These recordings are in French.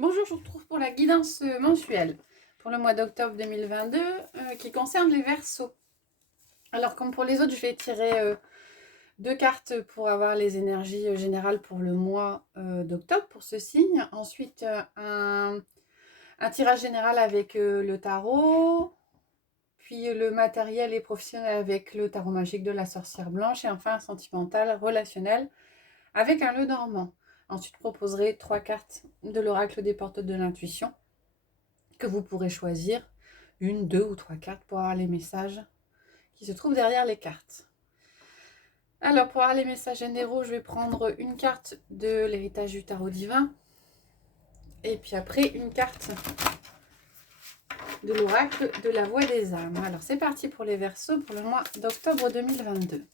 Bonjour, je vous retrouve pour la guidance mensuelle pour le mois d'octobre 2022 qui concerne les Verseaux. Alors comme pour les autres, je vais tirer deux cartes pour avoir les énergies générales pour le mois d'octobre pour ce signe. Ensuite, un tirage général avec le tarot, puis le matériel et professionnel avec le tarot magique de la sorcière blanche et enfin un sentimental relationnel avec un Lenormand. Ensuite, je proposerai 3 cartes de l'oracle des portes de l'intuition que vous pourrez choisir, une, 2 ou 3 cartes pour avoir les messages qui se trouvent derrière les cartes. Alors, pour avoir les messages généraux, je vais prendre une carte de l'héritage du tarot divin et puis après une carte de l'oracle de la voix des âmes. Alors, c'est parti pour les Verseaux pour le mois d'octobre 2022.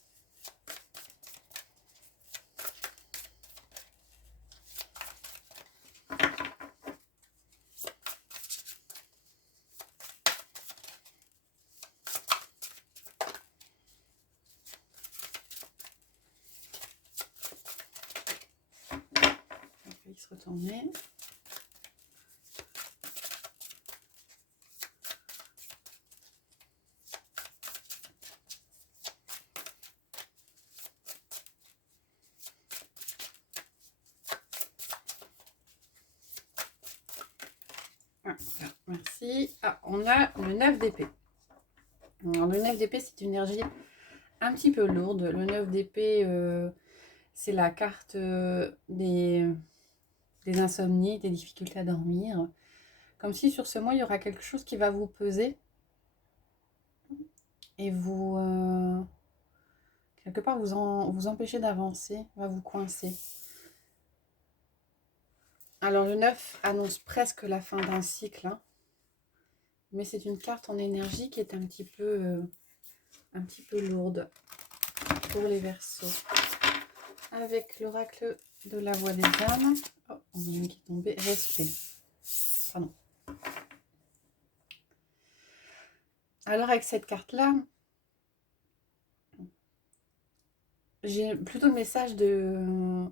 On va se retourner. Voilà, merci. Ah, on a le 9 d'épée. Alors, le 9 d'épée, c'est une énergie un petit peu lourde. Le 9 d'épée, c'est la carte des insomnies, des difficultés à dormir. Comme si sur ce mois, il y aura quelque chose qui va vous peser et vous, quelque part, vous empêcher d'avancer, va vous coincer. Alors, le 9 annonce presque la fin d'un cycle, hein, mais c'est une carte en énergie qui est un petit peu lourde pour les Verseaux. Avec l'oracle de la voix des âmes. Oh, on a une qui est tombée. Respect. Pardon. Alors, avec cette carte-là, j'ai plutôt le message de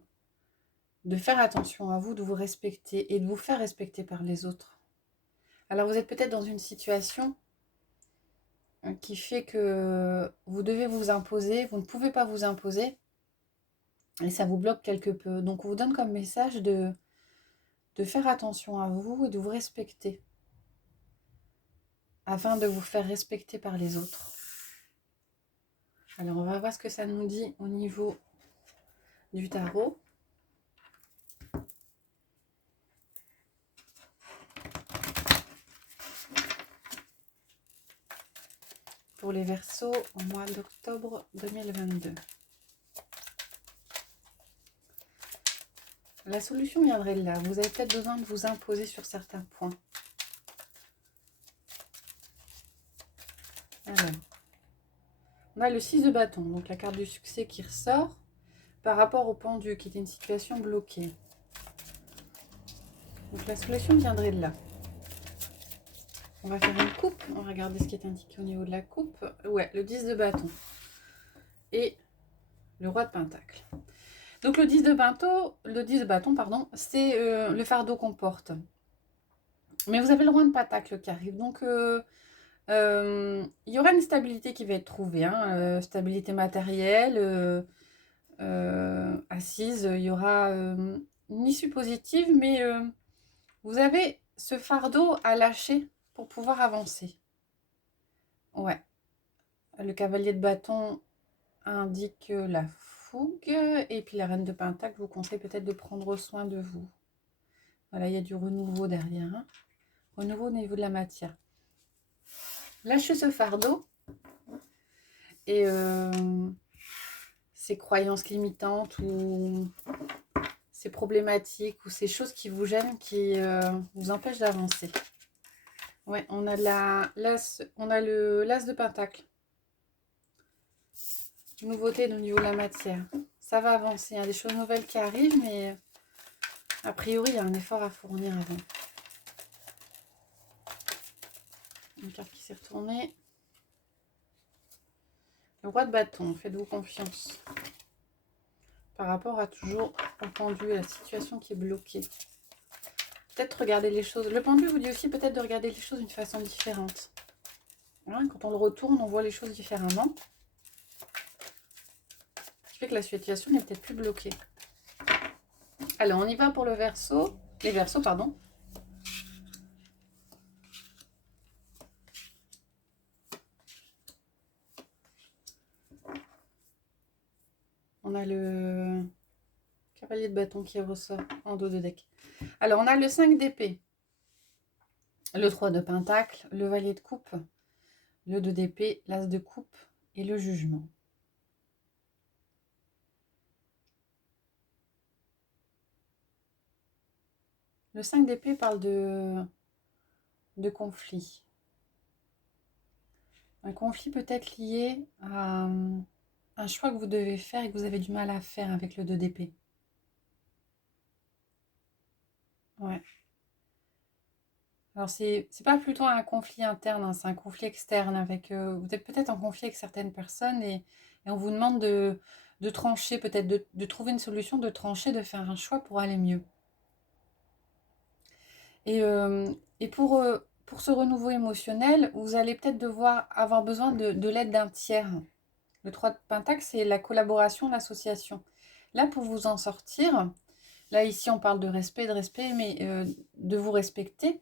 faire attention à vous, de vous respecter et de vous faire respecter par les autres. Alors, vous êtes peut-être dans une situation qui fait que vous devez vous imposer, vous ne pouvez pas vous imposer et ça vous bloque quelque peu. Donc, on vous donne comme message de faire attention à vous et de vous respecter afin de vous faire respecter par les autres. Alors, on va voir ce que ça nous dit au niveau du tarot. Pour les Verseaux au mois d'octobre 2022. La solution viendrait de là. Vous avez peut-être besoin de vous imposer sur certains points. Alors, on a le 6 de bâton, donc la carte du succès qui ressort par rapport au pendu qui était une situation bloquée. Donc la solution viendrait de là. On va faire une coupe. On va regarder ce qui est indiqué au niveau de la coupe. Ouais, le 10 de bâton et le roi de pentacle. Donc le 10 de bâton, pardon, c'est le fardeau qu'on porte. Mais vous avez le roi de pentacle qui arrive. Donc il y aura une stabilité qui va être trouvée, hein, stabilité matérielle, assise. Il y aura une issue positive, mais vous avez ce fardeau à lâcher pour pouvoir avancer. Ouais. Le cavalier de bâton indique la fougue, et puis la reine de pentacle vous conseille peut-être de prendre soin de vous. Voilà, il y a du renouveau derrière, hein. Renouveau au niveau de la matière. Lâchez ce fardeau et ces croyances limitantes ou ces problématiques ou ces choses qui vous gênent, qui vous empêchent d'avancer. Ouais, on a le l'as de pentacle. Nouveauté au niveau de la matière. Ça va avancer, il y a des choses nouvelles qui arrivent, mais a priori, il y a un effort à fournir avant. Une carte qui s'est retournée. Le roi de bâton, faites-vous confiance. Par rapport à toujours entendu la situation qui est bloquée. peut-être regarder les choses. Le pendu vous dit aussi peut-être de regarder les choses d'une façon différente. Hein, quand on le retourne, on voit les choses différemment. Ce qui fait que la situation n'est peut-être plus bloquée. Alors, on y va pour le Verseau. Les Verseaux, pardon. On a le cavalier de bâton qui ressort en dos de deck. Alors, on a le 5 d'épée, le 3 de pentacle, le valet de coupe, le 2 d'épée, l'as de coupe et le jugement. Le 5 d'épée parle de conflit. Un conflit peut-être lié à un choix que vous devez faire et que vous avez du mal à faire avec le 2 d'épée. Ouais. Alors, c'est pas plutôt un conflit interne, hein, c'est un conflit externe. Avec, vous êtes peut-être en conflit avec certaines personnes et on vous demande de trancher, peut-être de trouver une solution, de trancher, de faire un choix pour aller mieux. Et pour ce renouveau émotionnel, vous allez peut-être devoir avoir besoin de l'aide d'un tiers. Le 3 de Pentacle, c'est la collaboration, l'association. Là, pour vous en sortir, là, ici, on parle de respect, mais de vous respecter,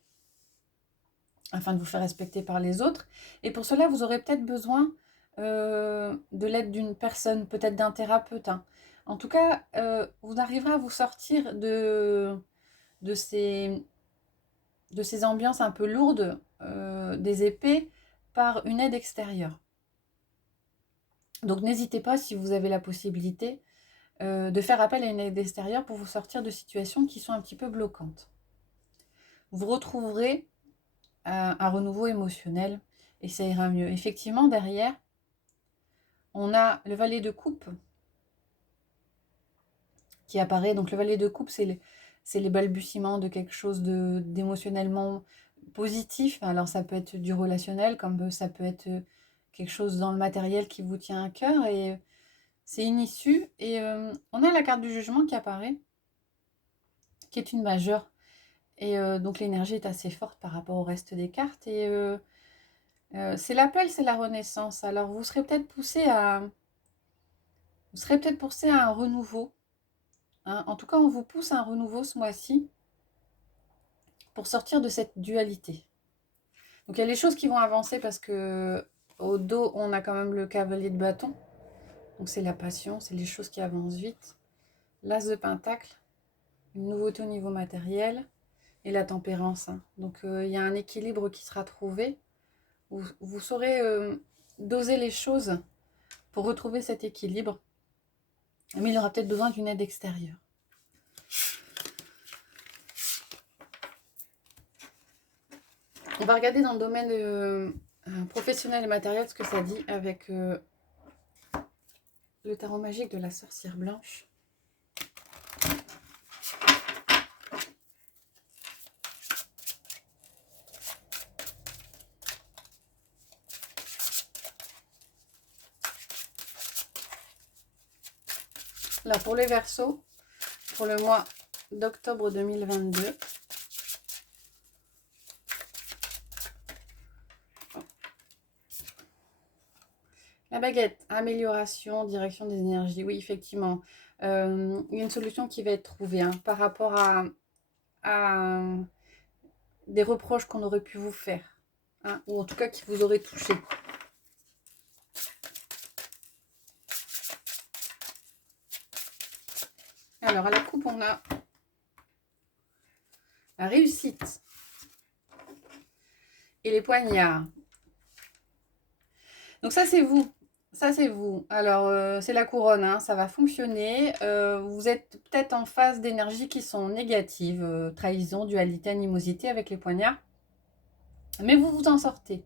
afin de vous faire respecter par les autres. Et pour cela, vous aurez peut-être besoin de l'aide d'une personne, peut-être d'un thérapeute. Hein. En tout cas, vous arriverez à vous sortir de ces ambiances un peu lourdes des épées par une aide extérieure. Donc n'hésitez pas, si vous avez la possibilité, de faire appel à une aide extérieure pour vous sortir de situations qui sont un petit peu bloquantes. Vous retrouverez un renouveau émotionnel et ça ira mieux. Effectivement, derrière, on a le valet de coupe qui apparaît. Donc le valet de coupe, c'est les balbutiements de quelque chose d'émotionnellement positif. Alors ça peut être du relationnel, comme ça peut être quelque chose dans le matériel qui vous tient à cœur. Et c'est une issue. Et on a la carte du jugement qui apparaît, qui est une majeure. Et donc l'énergie est assez forte par rapport au reste des cartes. Et c'est l'appel, c'est la renaissance. Alors vous serez peut-être poussé à un renouveau. Hein. En tout cas, on vous pousse à un renouveau ce mois-ci pour sortir de cette dualité. Donc il y a les choses qui vont avancer parce que au dos, on a quand même le cavalier de bâton. Donc c'est la passion, c'est les choses qui avancent vite. L'as de pentacle, une nouveauté au niveau matériel et la tempérance. Hein. Donc il y a un équilibre qui sera trouvé. Vous saurez doser les choses pour retrouver cet équilibre. Mais il aura peut-être besoin d'une aide extérieure. On va regarder dans le domaine professionnel et matériel ce que ça dit avec le tarot magique de la sorcière blanche. Là, pour les Verseaux, pour le mois d'octobre 2022. La baguette, amélioration, direction des énergies. Oui, effectivement. Il y a une solution qui va être trouvée hein, par rapport à des reproches qu'on aurait pu vous faire. Hein, ou en tout cas qui vous auraient touché. Alors, à la coupe, on a la réussite et les poignards. Donc ça, c'est vous. Ça, c'est vous. Alors, c'est la couronne, hein, ça va fonctionner. Vous êtes peut-être en phase d'énergie qui sont négatives. Trahison, dualité, animosité avec les poignards. Mais vous vous en sortez.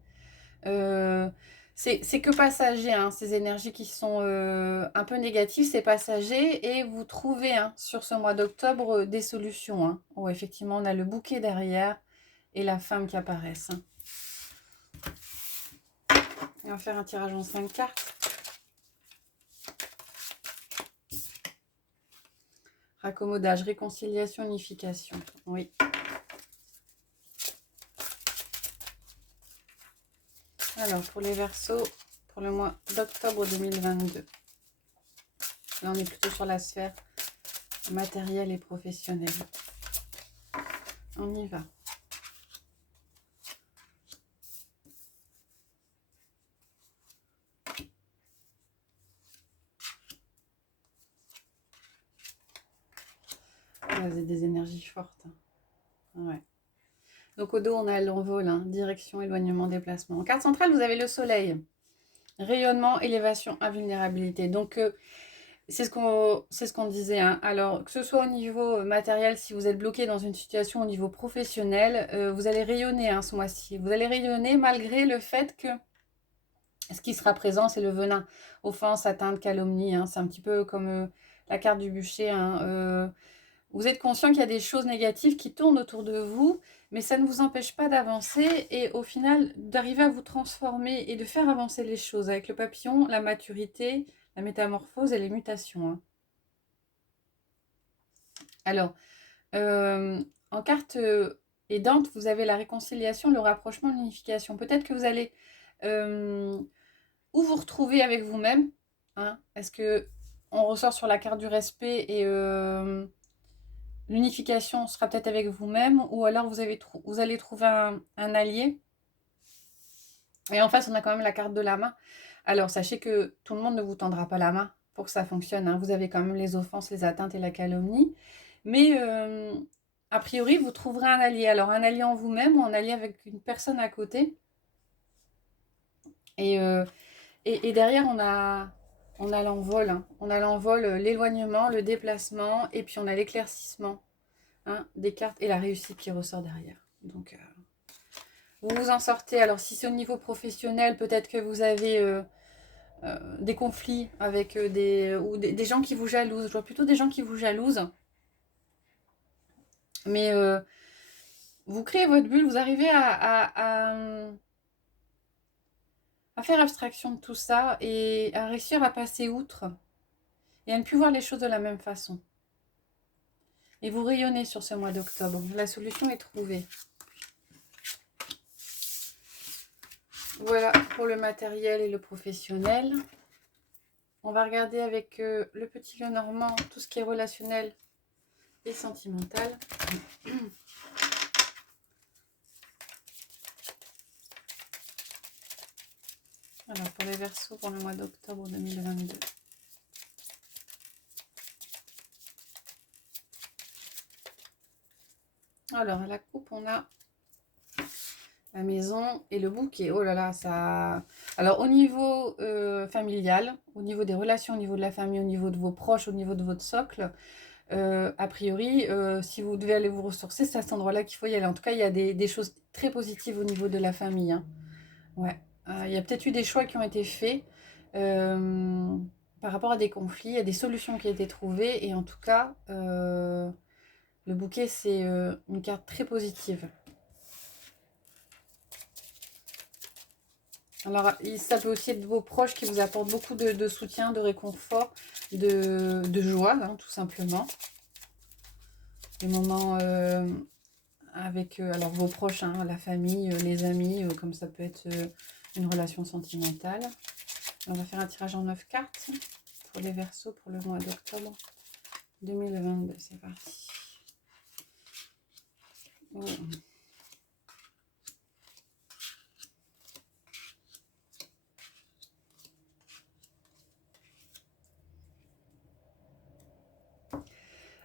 C'est que passager, hein, ces énergies qui sont un peu négatives, c'est passager. Et vous trouvez hein, sur ce mois d'octobre des solutions. Hein. Oh, effectivement, on a le bouquet derrière et la femme qui apparaissent. Hein. On va faire un tirage en 5 cartes. Raccommodage, réconciliation, unification. Oui. Alors, pour les Verseaux, pour le mois d'octobre 2022. Là, on est plutôt sur la sphère matérielle et professionnelle. On y va. Là, vous avez des énergies fortes. Ouais. Donc, au dos, on a l'envol, hein, direction, éloignement, déplacement. En carte centrale, vous avez le soleil. Rayonnement, élévation, invulnérabilité. Donc, c'est ce qu'on disait. Hein. Alors, que ce soit au niveau matériel, si vous êtes bloqué dans une situation au niveau professionnel, vous allez rayonner hein, ce mois-ci. Vous allez rayonner malgré le fait que ce qui sera présent, c'est le venin. Offense, atteinte, calomnie. Hein. C'est un petit peu comme la carte du bûcher. Hein. Vous êtes conscient qu'il y a des choses négatives qui tournent autour de vous, mais ça ne vous empêche pas d'avancer et au final d'arriver à vous transformer et de faire avancer les choses avec le papillon, la maturité, la métamorphose et les mutations. Hein. Alors, en carte aidante, vous avez la réconciliation, le rapprochement, l'unification. Peut-être que vous allez ou vous retrouver avec vous-même. Hein, est-ce que on ressort sur la carte du respect et l'unification sera peut-être avec vous-même ou alors vous allez trouver un allié. Et en face, on a quand même la carte de la main. Alors, sachez que tout le monde ne vous tendra pas la main pour que ça fonctionne. Hein. Vous avez quand même les offenses, les atteintes et la calomnie. Mais a priori, vous trouverez un allié. Alors, un allié en vous-même ou un allié avec une personne à côté. Et derrière, on a l'envol. Hein. On a l'envol, l'éloignement, le déplacement et puis on a l'éclaircissement. Hein, des cartes et la réussite qui ressort derrière. Donc, vous vous en sortez. Alors, si c'est au niveau professionnel, peut-être que vous avez des conflits avec des gens qui vous jalousent. Je vois plutôt des gens qui vous jalousent. Mais vous créez votre bulle, vous arrivez à faire abstraction de tout ça et à réussir à passer outre et à ne plus voir les choses de la même façon. Et vous rayonnez sur ce mois d'octobre. La solution est trouvée. Voilà pour le matériel et le professionnel. On va regarder avec le petit Lenormand tout ce qui est relationnel et sentimental. Alors pour les Verseaux pour le mois d'octobre 2022. Alors à la coupe on a la maison et le bouquet. Oh là là, ça... Alors au niveau familial, au niveau des relations, au niveau de la famille, au niveau de vos proches, au niveau de votre socle, a priori, si vous devez aller vous ressourcer, c'est à cet endroit-là qu'il faut y aller. En tout cas, il y a des choses très positives au niveau de la famille. Hein. Ouais. Il y a peut-être eu des choix qui ont été faits par rapport à des conflits, il y a des solutions qui ont été trouvées. Et en tout cas, le bouquet, c'est une carte très positive. Alors, ça peut aussi être vos proches qui vous apportent beaucoup de soutien, de réconfort, de joie, hein, tout simplement. Des moments avec alors vos proches, hein, la famille, les amis, comme ça peut être une relation sentimentale. On va faire un tirage en 9 cartes pour les Verseaux pour le mois d'octobre 2022. C'est parti. Oh.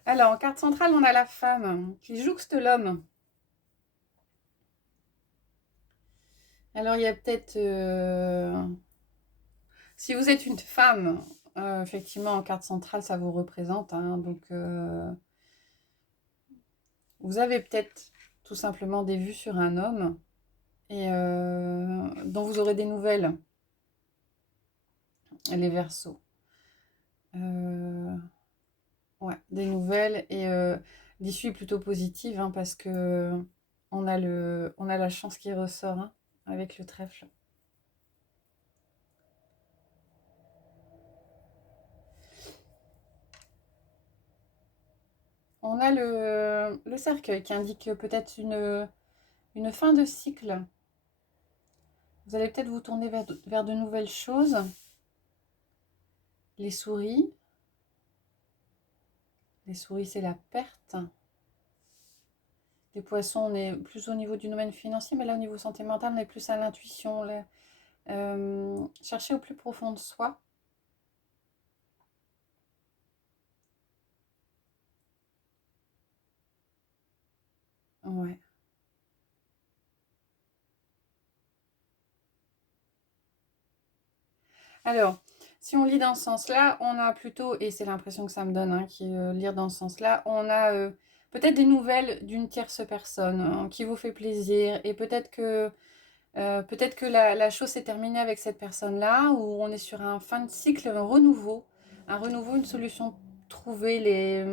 Alors, en carte centrale, on a la femme qui jouxte l'homme. Alors, il y a peut-être... si vous êtes une femme, effectivement, en carte centrale, ça vous représente. Hein, donc, vous avez peut-être tout simplement des vues sur un homme et dont vous aurez des nouvelles, les Verseaux. Ouais, des nouvelles et l'issue est plutôt positive hein, parce que on a la chance qui ressort hein, avec le trèfle. On a le cercueil qui indique peut-être une fin de cycle. Vous allez peut-être vous tourner vers de nouvelles choses. Les souris. Les souris, c'est la perte. Les poissons, on est plus au niveau du domaine financier, mais là, au niveau santé mentale, on est plus à l'intuition. Chercher au plus profond de soi. Ouais. Alors, si on lit dans ce sens-là, on a plutôt, et c'est l'impression que ça me donne, hein, lire dans ce sens-là, on a peut-être des nouvelles d'une tierce personne hein, qui vous fait plaisir, et peut-être que la chose s'est terminée avec cette personne-là, ou on est sur un fin de cycle, un renouveau, une solution trouvée.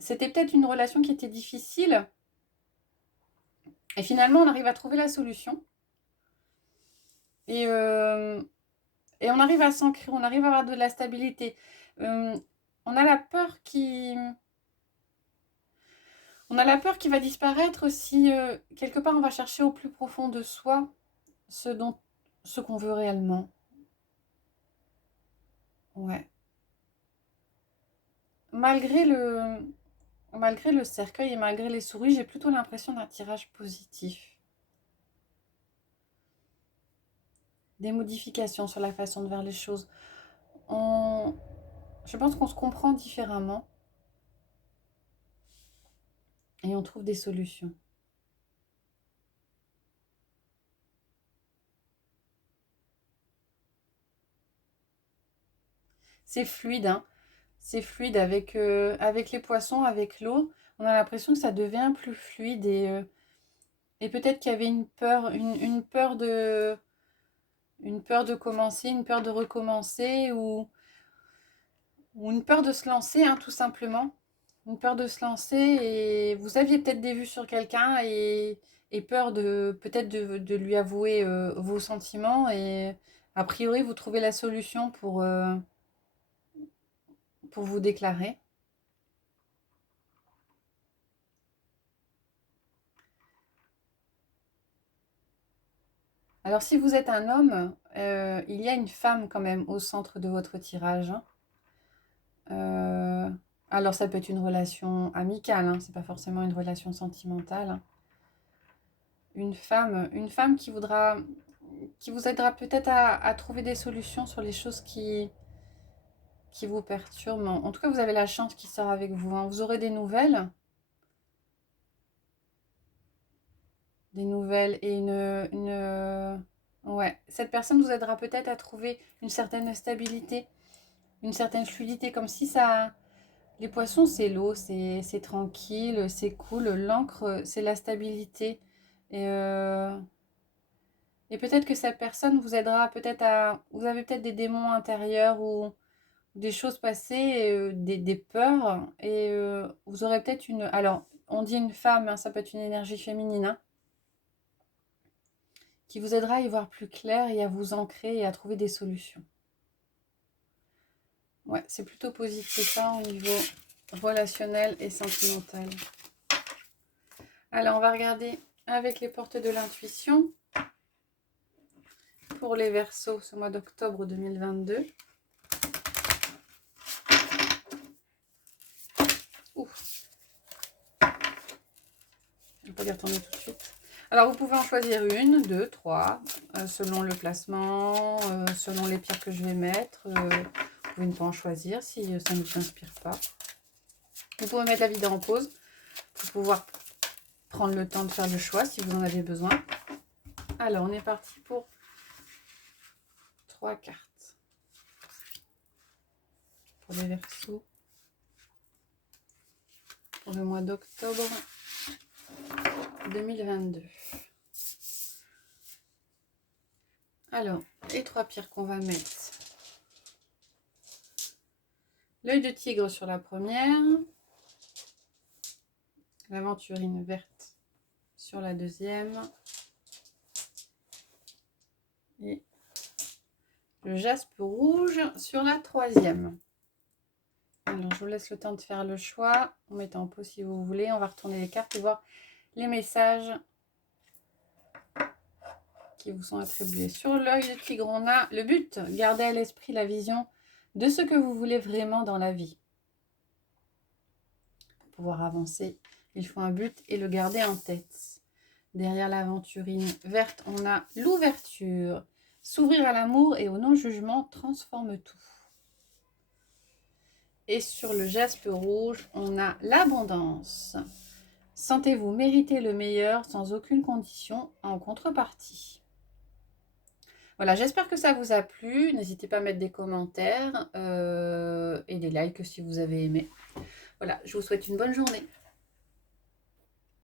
C'était peut-être une relation qui était difficile, et finalement on arrive à trouver la solution. Et, et on arrive à s'ancrer, on arrive à avoir de la stabilité. On a la peur on a la peur qui va disparaître si quelque part on va chercher au plus profond de soi ce qu'on veut réellement. Ouais. Malgré le cercueil et malgré les souris, j'ai plutôt l'impression d'un tirage positif. Des modifications sur la façon de voir les choses. Je pense qu'on se comprend différemment et on trouve des solutions. C'est fluide, hein. C'est fluide avec les poissons, avec l'eau. On a l'impression que ça devient plus fluide et peut-être qu'il y avait une peur de commencer, une peur de recommencer ou une peur de se lancer, hein, tout simplement. Une peur de se lancer et vous aviez peut-être des vues sur quelqu'un et peur de peut-être de lui avouer vos sentiments et a priori vous trouvez la solution pour vous déclarer. Alors si vous êtes un homme, il y a une femme quand même au centre de votre tirage, hein. Euh, alors ça peut être une relation amicale, hein, c'est pas forcément une relation sentimentale, hein. Une femme qui vous aidera peut-être à trouver des solutions sur les choses qui vous perturbent. En tout cas, vous avez la chance qu'il sort avec vous, hein. Vous aurez des nouvelles et ouais, cette personne vous aidera peut-être à trouver une certaine stabilité, une certaine fluidité, comme si ça. Les poissons, c'est l'eau, c'est tranquille, c'est cool. L'encre, c'est la stabilité. Et, euh, et peut-être que cette personne vous aidera peut-être à. Vous avez peut-être des démons intérieurs ou des choses passées, des peurs. Et vous aurez peut-être une. Alors, on dit une femme, hein, ça peut être une énergie féminine, hein, qui vous aidera à y voir plus clair et à vous ancrer et à trouver des solutions. Ouais, c'est plutôt positif ça au niveau relationnel et sentimental. Alors, on va regarder avec les portes de l'intuition pour les Verseaux ce mois d'octobre 2022. Ouf. Je ne vais pas les retourner tout de suite. Alors, vous pouvez en choisir une, deux, trois, selon le placement, selon les pierres que je vais mettre. Vous pouvez ne pas en choisir si ça ne vous inspire pas. Vous pouvez mettre la vidéo en pause pour pouvoir prendre le temps de faire le choix si vous en avez besoin. Alors, on est parti pour 3 cartes pour les Verseaux pour le mois d'octobre 2022. Alors, les 3 pierres qu'on va mettre. L'œil de tigre sur la première. L'aventurine verte sur la deuxième. Et le jaspe rouge sur la troisième. Alors, je vous laisse le temps de faire le choix. En mettant en pause si vous voulez. On va retourner les cartes et voir les messages qui vous sont attribués. Sur l'œil de tigre, on a le but. Gardez à l'esprit la vision de ce que vous voulez vraiment dans la vie. Pour pouvoir avancer, il faut un but et le garder en tête. Derrière l'aventurine verte, on a l'ouverture. S'ouvrir à l'amour et au non-jugement transforme tout. Et sur le jaspe rouge, on a l'abondance. Sentez-vous mériter le meilleur sans aucune condition en contrepartie. Voilà, j'espère que ça vous a plu. N'hésitez pas à mettre des commentaires et des likes si vous avez aimé. Voilà, je vous souhaite une bonne journée.